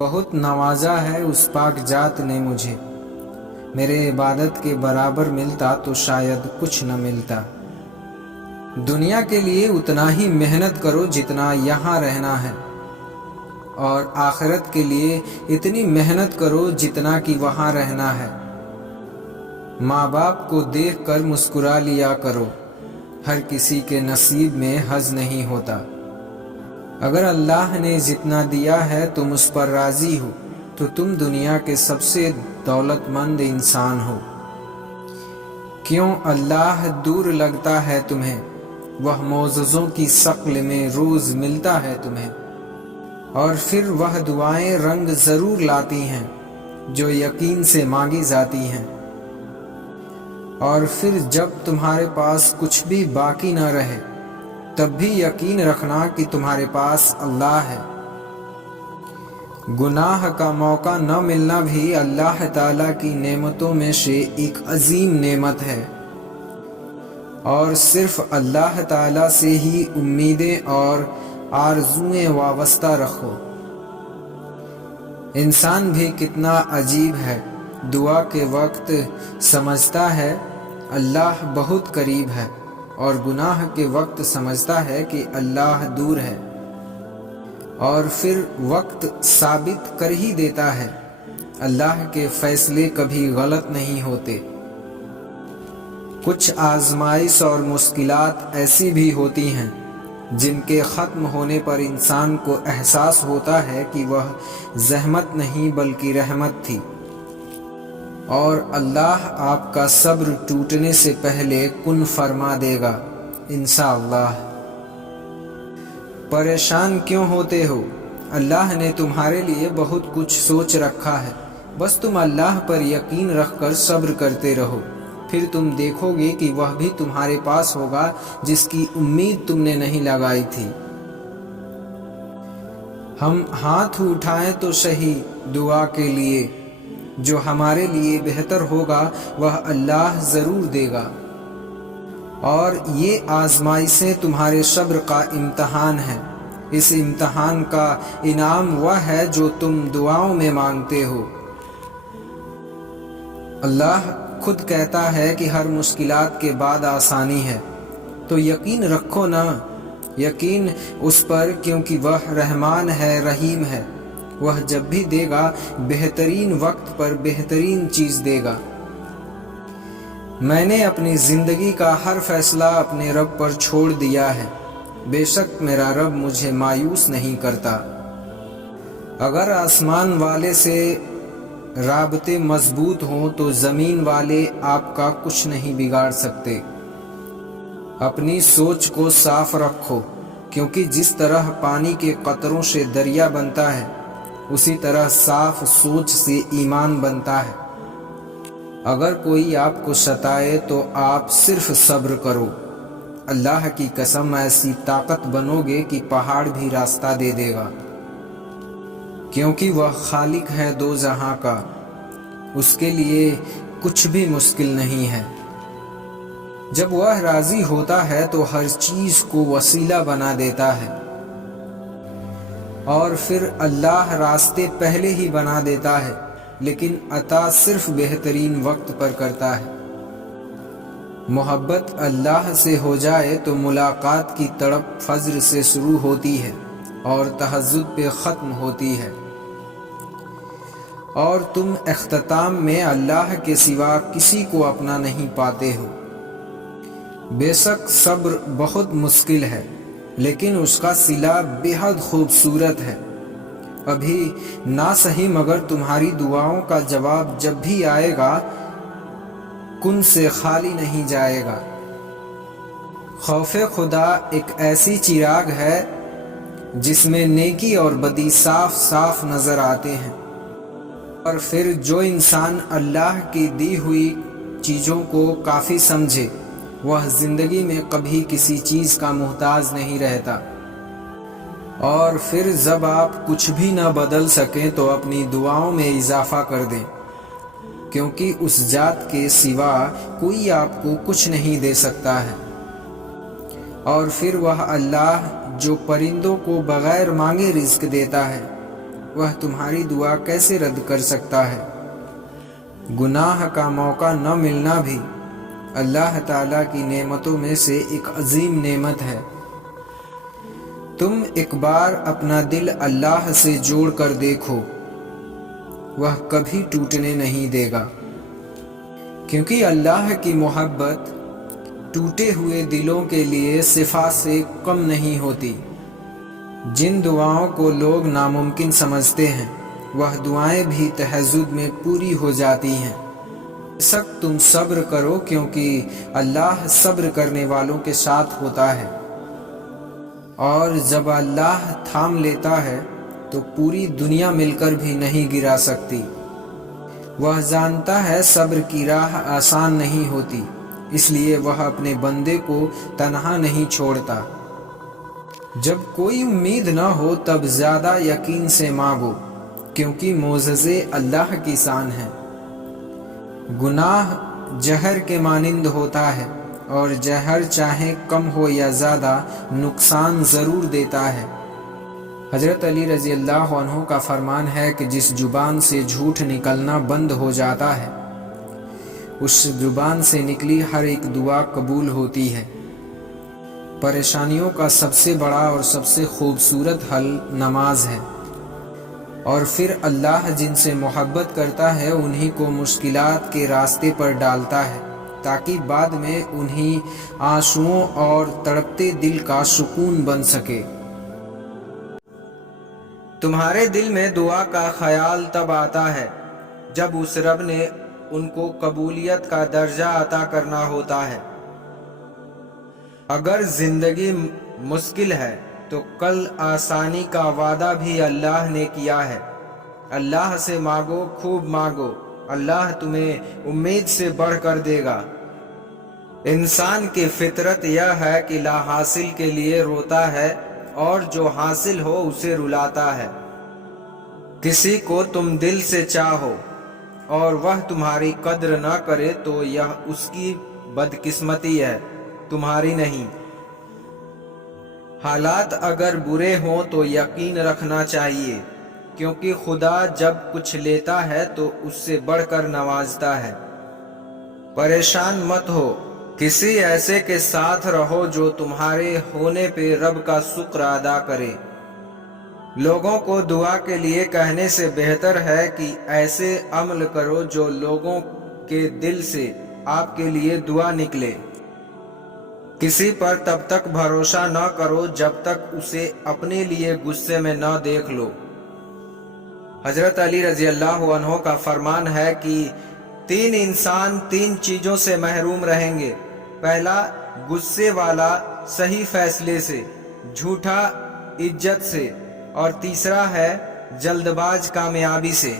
بہت نوازا ہے اس پاک ذات نے مجھے، میرے عبادت کے برابر ملتا تو شاید کچھ نہ ملتا۔ دنیا کے لیے اتنا ہی محنت کرو جتنا یہاں رہنا ہے، اور آخرت کے لیے اتنی محنت کرو جتنا کہ وہاں رہنا ہے۔ ماں باپ کو دیکھ کر مسکرا لیا کرو، ہر کسی کے نصیب میں حظ نہیں ہوتا۔ اگر اللہ نے جتنا دیا ہے تم اس پر راضی ہو تو تم دنیا کے سب سے دولت مند انسان ہو۔ کیوں اللہ دور لگتا ہے تمہیں، وہ معجزوں کی شکل میں روز ملتا ہے تمہیں، اور پھر وہ دعائیں رنگ ضرور لاتی ہیں جو یقین سے مانگی جاتی ہیں۔ اور پھر جب تمہارے پاس کچھ بھی باقی نہ رہے تب بھی یقین رکھنا کہ تمہارے پاس اللہ ہے۔ گناہ کا موقع نہ ملنا بھی اللہ تعالیٰ کی نعمتوں میں سے ایک عظیم نعمت ہے، اور صرف اللہ تعالیٰ سے ہی امیدیں اور آرزوئیں وابستہ رکھو۔ انسان بھی کتنا عجیب ہے، دعا کے وقت سمجھتا ہے اللہ بہت قریب ہے، اور گناہ کے وقت سمجھتا ہے کہ اللہ دور ہے، اور پھر وقت ثابت کر ہی دیتا ہے اللہ کے فیصلے کبھی غلط نہیں ہوتے۔ کچھ آزمائش اور مشکلات ایسی بھی ہوتی ہیں جن کے ختم ہونے پر انسان کو احساس ہوتا ہے کہ وہ زحمت نہیں بلکہ رحمت تھی، اور اللہ آپ کا صبر ٹوٹنے سے پہلے کن فرما دے گا انشاءاللہ۔ پریشان کیوں ہوتے ہو؟ اللہ نے تمہارے لیے بہت کچھ سوچ رکھا ہے، بس تم اللہ پر یقین رکھ کر صبر کرتے رہو، پھر تم دیکھو گے کہ وہ بھی تمہارے پاس ہوگا جس کی امید تم نے نہیں لگائی تھی۔ ہم ہاتھ اٹھائیں تو صحیح دعا کے لیے، جو ہمارے لیے بہتر ہوگا وہ اللہ ضرور دے گا، اور یہ آزمائشیں تمہارے صبر کا امتحان ہے۔ اس امتحان کا انعام وہ ہے جو تم دعاؤں میں مانگتے ہو۔ اللہ خود کہتا ہے کہ ہر مشکلات کے بعد آسانی ہے، تو یقین رکھو نا، یقین اس پر، کیونکہ وہ رحمان ہے، رحیم ہے۔ وہ جب بھی دے گا بہترین وقت پر بہترین چیز دے گا۔ میں نے اپنی زندگی کا ہر فیصلہ اپنے رب پر چھوڑ دیا ہے، بے شک میرا رب مجھے مایوس نہیں کرتا۔ اگر آسمان والے سے رابطے مضبوط ہوں تو زمین والے آپ کا کچھ نہیں بگاڑ سکتے۔ اپنی سوچ کو صاف رکھو، کیونکہ جس طرح پانی کے قطروں سے دریا بنتا ہے اسی طرح صاف سوچ سے ایمان بنتا ہے۔ اگر کوئی آپ کو ستائے تو آپ صرف صبر کرو، اللہ کی قسم ایسی طاقت بنو گے کہ پہاڑ بھی راستہ دے دے گا، کیونکہ وہ خالق ہے دو جہاں کا، اس کے لیے کچھ بھی مشکل نہیں ہے۔ جب وہ راضی ہوتا ہے تو ہر چیز کو وسیلہ بنا دیتا ہے، اور پھر اللہ راستے پہلے ہی بنا دیتا ہے، لیکن عطا صرف بہترین وقت پر کرتا ہے۔ محبت اللہ سے ہو جائے تو ملاقات کی تڑپ فجر سے شروع ہوتی ہے اور تہجد پہ ختم ہوتی ہے، اور تم اختتام میں اللہ کے سوا کسی کو اپنا نہیں پاتے ہو۔ بے شک صبر بہت مشکل ہے، لیکن اس کا صلہ بہت خوبصورت ہے۔ ابھی نہ صحیح مگر تمہاری دعاؤں کا جواب جب بھی آئے گا کن سے خالی نہیں جائے گا۔ خوف خدا ایک ایسی چراغ ہے جس میں نیکی اور بدی صاف صاف نظر آتے ہیں، اور پھر جو انسان اللہ کی دی ہوئی چیزوں کو کافی سمجھے وہ زندگی میں کبھی کسی چیز کا محتاج نہیں رہتا۔ اور پھر جب آپ کچھ بھی نہ بدل سکیں تو اپنی دعاؤں میں اضافہ کر دیں، کیونکہ اس ذات کے سوا کوئی آپ کو کچھ نہیں دے سکتا ہے۔ اور پھر وہ اللہ جو پرندوں کو بغیر مانگے رزق دیتا ہے، وہ تمہاری دعا کیسے رد کر سکتا ہے؟ گناہ کا موقع نہ ملنا بھی اللہ تعالیٰ کی نعمتوں میں سے ایک عظیم نعمت ہے۔ تم ایک بار اپنا دل اللہ سے جوڑ کر دیکھو، وہ کبھی ٹوٹنے نہیں دے گا، کیونکہ اللہ کی محبت ٹوٹے ہوئے دلوں کے لیے صفا سے کم نہیں ہوتی۔ جن دعاؤں کو لوگ ناممکن سمجھتے ہیں، وہ دعائیں بھی تہجد میں پوری ہو جاتی ہیں۔ سخت تم صبر کرو، کیونکہ اللہ صبر کرنے والوں کے ساتھ ہوتا ہے، اور جب اللہ تھام لیتا ہے تو پوری دنیا مل کر بھی نہیں گرا سکتی۔ وہ جانتا ہے صبر کی راہ آسان نہیں ہوتی، اس لیے وہ اپنے بندے کو تنہا نہیں چھوڑتا۔ جب کوئی امید نہ ہو تب زیادہ یقین سے مانگو، کیونکہ معجزے اللہ کی شان ہے۔ گناہ زہر کے مانند ہوتا ہے، اور زہر چاہے کم ہو یا زیادہ نقصان ضرور دیتا ہے۔ حضرت علی رضی اللہ عنہ کا فرمان ہے کہ جس زبان سے جھوٹ نکلنا بند ہو جاتا ہے، اس زبان سے نکلی ہر ایک دعا قبول ہوتی ہے۔ پریشانیوں کا سب سے بڑا اور سب سے خوبصورت حل نماز ہے، اور پھر اللہ جن سے محبت کرتا ہے انہی کو مشکلات کے راستے پر ڈالتا ہے، تاکہ بعد میں انہی آنسوؤں اور تڑپتے دل کا سکون بن سکے۔ تمہارے دل میں دعا کا خیال تب آتا ہے جب اس رب نے ان کو قبولیت کا درجہ عطا کرنا ہوتا ہے۔ اگر زندگی مشکل ہے تو کل آسانی کا وعدہ بھی اللہ نے کیا ہے۔ اللہ سے مانگو، خوب مانگو، اللہ تمہیں امید سے بڑھ کر دے گا۔ انسان کی فطرت یہ ہے کہ لا حاصل کے لیے روتا ہے، اور جو حاصل ہو اسے رلاتا ہے۔ کسی کو تم دل سے چاہو اور وہ تمہاری قدر نہ کرے تو یہ اس کی بدقسمتی ہے، تمہاری نہیں۔ حالات اگر برے ہوں تو یقین رکھنا چاہیے، کیونکہ خدا جب کچھ لیتا ہے تو اس سے بڑھ کر نوازتا ہے۔ پریشان مت ہو، کسی ایسے کے ساتھ رہو جو تمہارے ہونے پہ رب کا شکر ادا کرے۔ لوگوں کو دعا کے لیے کہنے سے بہتر ہے کہ ایسے عمل کرو جو لوگوں کے دل سے آپ کے لیے دعا نکلے۔ کسی پر تب تک بھروسہ نہ کرو جب تک اسے اپنے لیے غصے میں نہ دیکھ لو۔ حضرت علی رضی اللہ عنہ کا فرمان ہے کہ 3 انسان 3 چیزوں سے محروم رہیں گے۔ پہلا، غصے والا صحیح فیصلے سے، جھوٹا عزت سے، اور تیسرا ہے جلد باز کامیابی سے۔